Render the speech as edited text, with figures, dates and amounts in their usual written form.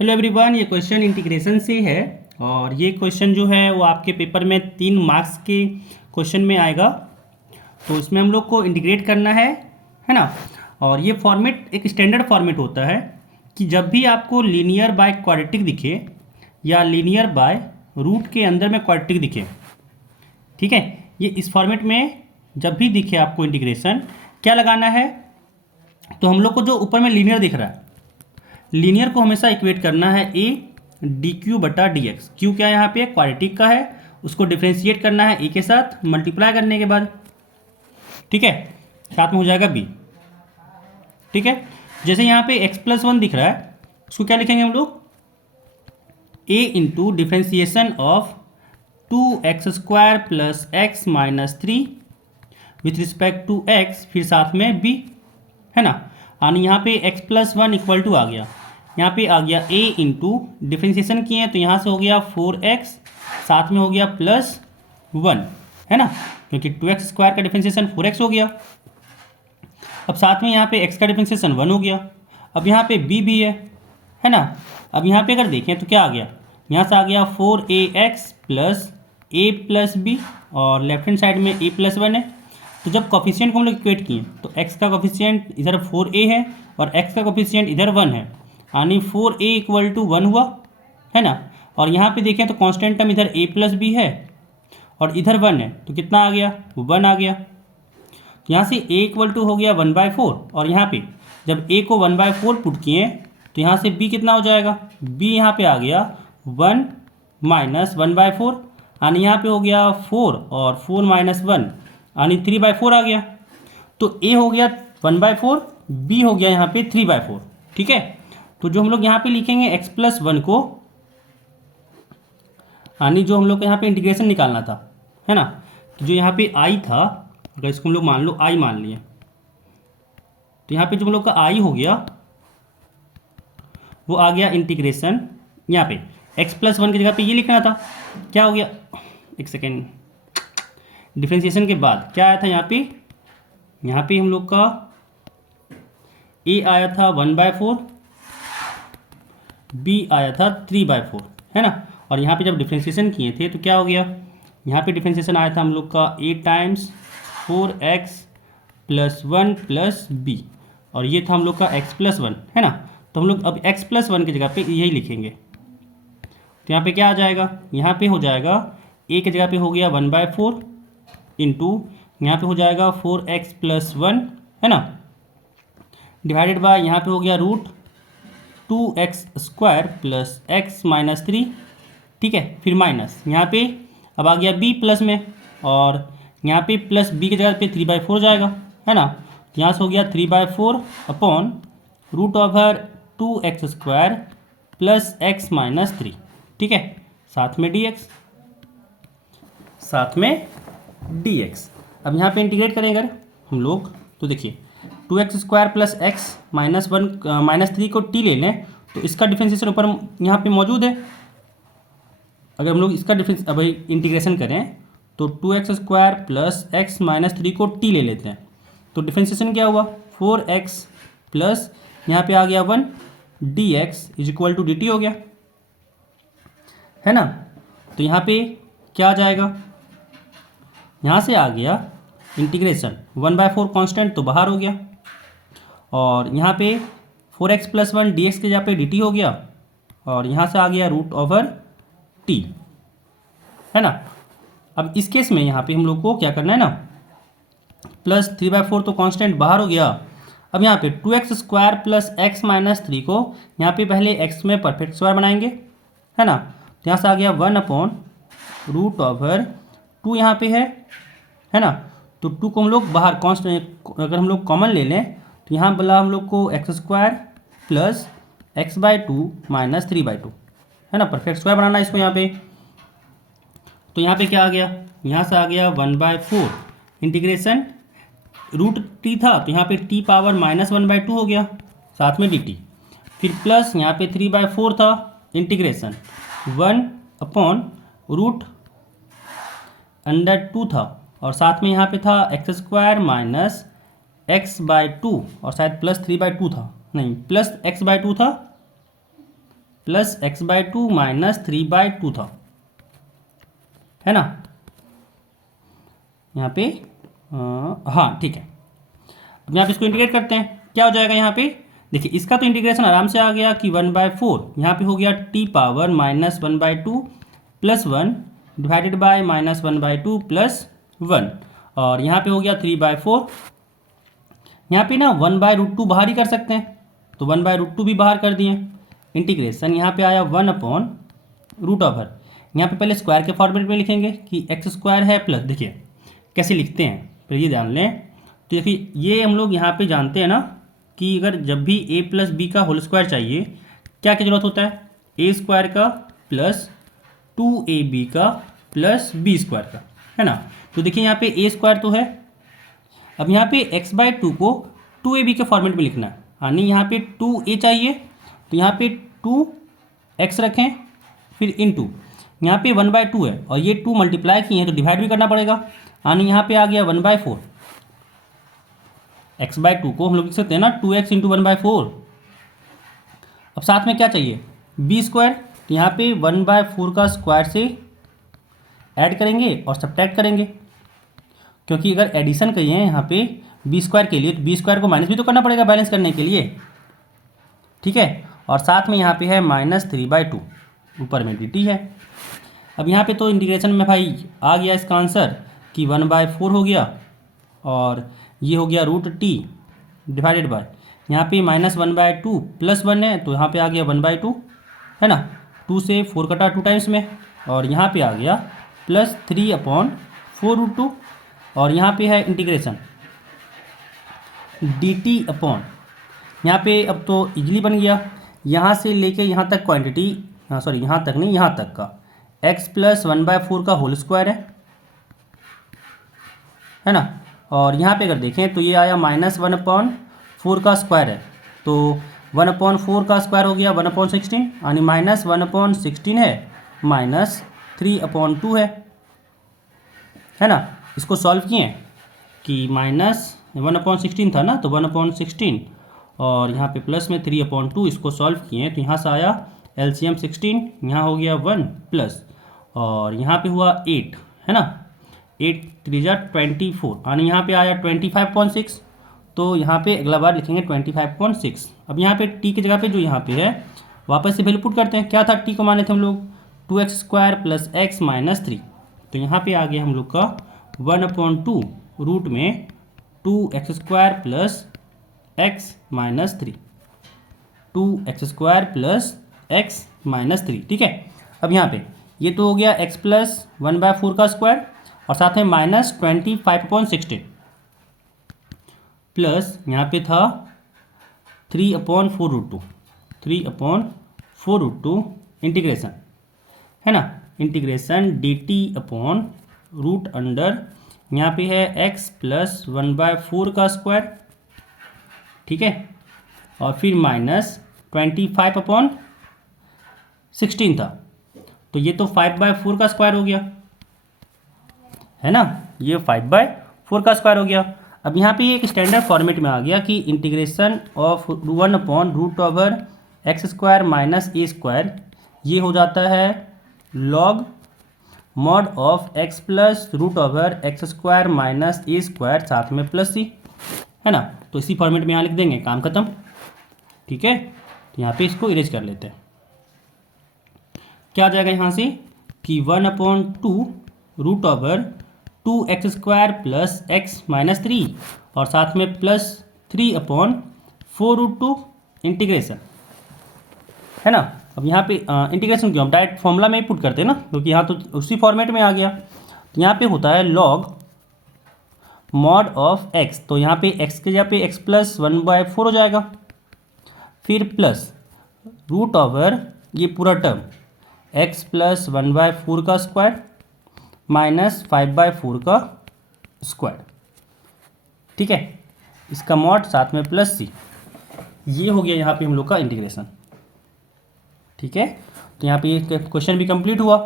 Hello everyone, ये question integration से है। और ये क्वेश्चन जो है वो आपके पेपर में 3 मार्क्स के क्वेश्चन में आएगा। तो इसमें हम लोग को इंटीग्रेट करना है ना। और ये फॉर्मेट एक स्टैंडर्ड फॉर्मेट होता है कि जब भी आपको लीनियर बाय क्वाड्रेटिक दिखे या लीनियर बाय रूट के अंदर में क्वाड्रेटिक दिखे, ठीक है, ये इस फॉर्मेट में जब भी दिखे आपको इंटीग्रेशन क्या लगाना है। तो हम लोग को जो ऊपर में लीनियर दिख रहा है, लीनियर को हमेशा इक्वेट करना है ए डी क्यू बटा डी एक्स। क्यू क्या है यहाँ पे, क्वाड्रेटिक का है, उसको डिफ्रेंशिएट करना है ए के साथ मल्टीप्लाई करने के बाद, ठीक है, साथ में हो जाएगा बी। ठीक है, जैसे यहाँ पे x प्लस 1 दिख रहा है, उसको क्या लिखेंगे हम लोग, a into differentiation of 2x² plus x minus 3 with respect to x, फिर साथ में b, है ना। यानी यहाँ पे x प्लस 1 इक्वल टू आ गया, यहाँ पे आ गया a इंटू डिफ्रेंसिएशन किए हैं तो यहाँ से हो गया 4x, साथ में हो गया प्लस 1, है ना, क्योंकि 2x² का डिफ्रेंसिएशन 4x हो गया। अब साथ में यहाँ पे x का डिफ्रेंसिएशन 1 हो गया। अब यहाँ पे b भी है ना। अब यहाँ पे अगर देखें तो क्या आ गया, यहाँ से आ गया 4ax plus a plus b, और लेफ्ट हैंड साइड में a प्लस 1 है। तो जब कॉफिशिएंट को हम लोग इक्वेट किए तो x का कॉफिशिएंट इधर 4a है और x का कॉफिशिएंट इधर 1 है, यानी 4a इक्वल टू 1 हुआ, है ना। और यहाँ पे देखें तो कांस्टेंट टर्म इधर a प्लस बी है और इधर 1 है, तो कितना आ गया, 1 आ गया। तो यहाँ से a इक्वल टू हो गया 1/4, और यहाँ पे जब a को 1/4 पुट किए तो यहाँ से b कितना हो जाएगा, b यहाँ पे आ गया 1 माइनस 1/4, यानी यहाँ पे हो गया 4 और 4 माइनस 1 यानी 3/4 आ गया। तो a हो गया 1/4, b हो गया यहाँ पे 3/4, ठीक है। तो जो हम लोग यहाँ पे लिखेंगे x प्लस 1 को, यानी जो हम लोग को यहाँ पे इंटीग्रेशन निकालना था, है ना, तो जो यहाँ पे i था, अगर इसको हम लोग मान लो i मान लिए, तो यहाँ पे जो हम लोग का i हो गया वो आ गया इंटीग्रेशन, यहाँ पे x प्लस 1 की जगह पे ये लिखना था, क्या हो गया, एक सेकेंड, डिफ्रेंसिएशन के बाद क्या आया था यहाँ पे हम लोग का a आया था 1/4, b आया था 3/4, है ना। और यहाँ पे जब डिफ्रेंसिएशन किए थे तो क्या हो गया, यहाँ पे डिफ्रेंसिएशन आया था हम लोग का a times 4x plus 1 plus b, और ये था हम लोग का x प्लस 1, है ना। तो हम लोग अब x प्लस 1 की जगह पे यही लिखेंगे, तो यहाँ पे क्या आ जाएगा, यहाँ पे हो जाएगा a की जगह पे हो गया 1/4 इंटू यहाँ पे हो जाएगा 4x प्लस 1, है ना, डिवाइडेड बाय यहाँ पे हो गया root 2x² plus x minus 3, ठीक है, फिर माइनस यहाँ पे अब आ गया b प्लस में, और यहाँ पे प्लस b की जगह पे 3/4 जाएगा, है ना। यहाँ से हो गया 3/4 upon root over 2x² plus x minus 3, ठीक है, साथ में dx, साथ में dx। अब यहाँ पे इंटीग्रेट करें अगर हम लोग तो देखिए 2x² plus x minus 1 minus 3 को t ले लें तो इसका डिफ्रेंसिएशन ऊपर यहाँ पे मौजूद है। अगर हम लोग इसका डिफ्रेंस अब इंटीग्रेशन करें तो 2x² प्लस एक्स माइनस 3 को t ले लेते हैं, तो डिफ्रेंसिएशन क्या हुआ, 4x प्लस यहाँ पे आ गया 1 dx is equal to dt हो गया, है ना। तो यहाँ पे क्या आ जाएगा, यहाँ से आ गया इंटीग्रेशन 1/4 कांस्टेंट तो बाहर हो गया, और यहाँ पे 4x प्लस 1 dx के जगह पे dt हो गया, और यहाँ से आ गया रूट ओवर t, है ना। अब इस केस में यहाँ पे हम लोग को क्या करना है ना, प्लस 3/4 तो कांस्टेंट बाहर हो गया। अब यहाँ पे 2x² प्लस एक्स माइनस 3 को यहाँ पे पहले x में परफेक्ट स्क्वायर बनाएंगे, है ना। तो यहाँ से आ गया 1 अपॉन रूट ओवर 2 यहाँ पे है ना। तो 2 को हम लोग बाहर कांस्टेंट अगर हम लोग कॉमन ले लें तो यहाँ बोला हम लोग को x² प्लस x/2 माइनस 3/2, है ना, परफेक्ट स्क्वायर बनाना है इसको यहाँ पे। तो यहाँ पे क्या आ गया, यहाँ से आ गया 1/4 इंटीग्रेशन रूट t था तो यहाँ पे t पावर माइनस 1/2 हो गया, साथ में dt, फिर प्लस यहाँ पे 3/4 था इंटीग्रेशन 1 अपॉन रूट अंडर 2 था, और साथ में यहाँ पे था x² माइनस x/2 और शायद प्लस 3/2 था, नहीं प्लस x/2 था, प्लस x/2 माइनस 3/2 था, है ना यहाँ पे। हाँ ठीक है, अब यहाँ पे इसको इंटीग्रेट करते हैं, क्या हो जाएगा यहाँ पे। देखिए इसका तो इंटीग्रेशन आराम से आ गया कि 1/4 यहाँ पे हो गया t power -1/2 plus 1 divided by -1/2 plus 1, और यहाँ पे हो गया 3/4। यहाँ पे ना 1/√2 बाहर ही कर सकते हैं, तो 1/√2 भी बाहर कर दिए। इंटीग्रेशन यहाँ पे आया 1/√, यहाँ पे पहले स्क्वायर के फॉर्मेट में लिखेंगे कि x² है प्लस, देखिए कैसे लिखते हैं फिर ये जान लें। तो देखिए ये हम लोग यहाँ पे जानते हैं ना कि अगर जब भी a प्लस बी का होल स्क्वायर चाहिए, क्या क्या जरूरत होता है, a² का प्लस 2ab का प्लस b² का, है ना। तो देखिए यहाँ पे a² तो है, अब यहाँ पे x/2 को 2ab के फॉर्मेट में लिखना है, यानी यहाँ पे 2a चाहिए, तो यहाँ पे 2x रखें, फिर इनटू यहाँ पे 1/2 है और ये 2 मल्टीप्लाई किए हैं तो डिवाइड भी करना पड़ेगा, यानी यहाँ पे आ गया 1/4। x/2 को हम लोग लिख सकते हैं ना 2x इंटू 1/4। अब साथ में क्या चाहिए, b², तो यहाँ पे 1/4 का स्क्वायर से ऐड करेंगे और सब्ट्रैक्ट करेंगे, क्योंकि अगर एडिशन करिए यहाँ पे b² के लिए तो b² को माइनस भी तो करना पड़ेगा बैलेंस करने के लिए, ठीक है। और साथ में यहाँ पे है -3/2, ऊपर में dt है। अब यहाँ पे तो इंटीग्रेशन में भाई आ गया इसका आंसर कि 1/4 हो गया, और ये हो गया √t डिवाइडेड बाय, यहाँ पे -1/2 प्लस 1 है तो यहाँ पे आ गया 1/2, है ना। 2 से 4 कटा 2 टाइम्स में, और यहाँ पे आ गया प्लस 3/4√2, और यहाँ पे है इंटीग्रेशन dt अपॉन, यहाँ पे अब तो इजीली बन गया, यहाँ से लेके यहाँ तक क्वांटिटी, सॉरी यहाँ तक नहीं, यहाँ तक का x प्लस 1/4 का होल स्क्वायर है ना। और यहाँ पे अगर देखें तो ये आया -1/4 का स्क्वायर है, तो 1/4 का स्क्वायर हो गया 1/16, यानी -1/16 है माइनस 3/2 है ना। इसको सॉल्व किए कि -1/16 था ना, तो 1/16 और यहाँ पे प्लस में 3/2, इसको सॉल्व किए तो यहाँ से आया LCM 16, यहाँ हो गया 1 प्लस, और यहाँ पे हुआ 8, है ना, 8 3 जा 24, यानी यहाँ पे आया 25.6, तो यहाँ पे अगला बार लिखेंगे 25.6। अब यहाँ पे t की जगह पे जो यहाँ पे है वापस से वैल्यू पुट करते हैं, क्या था t को माने थे हम लोग 2x² प्लस x माइनस 3, तो यहाँ पे आ गया हम लोग का 1/2 रूट में 2x² plus x minus 3, 2x² plus x minus 3, ठीक है। अब यहाँ पे ये तो हो गया x प्लस 1/4 का स्क्वायर, और साथ में -25.16 प्लस यहाँ पे था 3/4√2, 3/4√2 इंटीग्रेशन, है ना, integration dt upon root under, यहाँ पे है x प्लस 1/4 का स्क्वायर, ठीक है, और फिर -25/16 था, तो ये तो 5/4 का स्क्वायर हो गया, है ना, ये 5/4 का स्क्वायर हो गया। अब यहाँ पे एक स्टैंडर्ड फॉर्मेट में आ गया कि integration of 1/√x² minus a², ये हो जाता है log mod of x plus √x² minus a² साथ में प्लस c, है ना। तो इसी फॉर्मेट में यहाँ लिख देंगे, काम खत्म, ठीक है। तो यहाँ पे इसको इरेज कर लेते हैं, क्या आ जाएगा यहाँ से कि 1/2√2x² प्लस x माइनस 3, और साथ में प्लस 3/4√2 इंटीग्रेशन, है ना। अब यहाँ पे इंटीग्रेशन क्यों, हम डायरेक्ट फॉर्मूला में ही पुट करते हैं ना, क्योंकि यहाँ तो उसी फॉर्मेट में आ गया। तो यहाँ पे होता है लॉग मॉड ऑफ x, तो यहाँ पे x के जगह पे x प्लस 1/4 हो जाएगा, फिर प्लस √ ये पूरा टर्म x प्लस 1/4 का स्क्वायर माइनस 5/4 का स्क्वायर, ठीक है, इसका मॉड साथ में प्लस c, ये हो गया यहाँ पे हम लोग का इंटीग्रेशन, ठीक है। तो यहाँ पे ये क्वेश्चन भी कंप्लीट हुआ।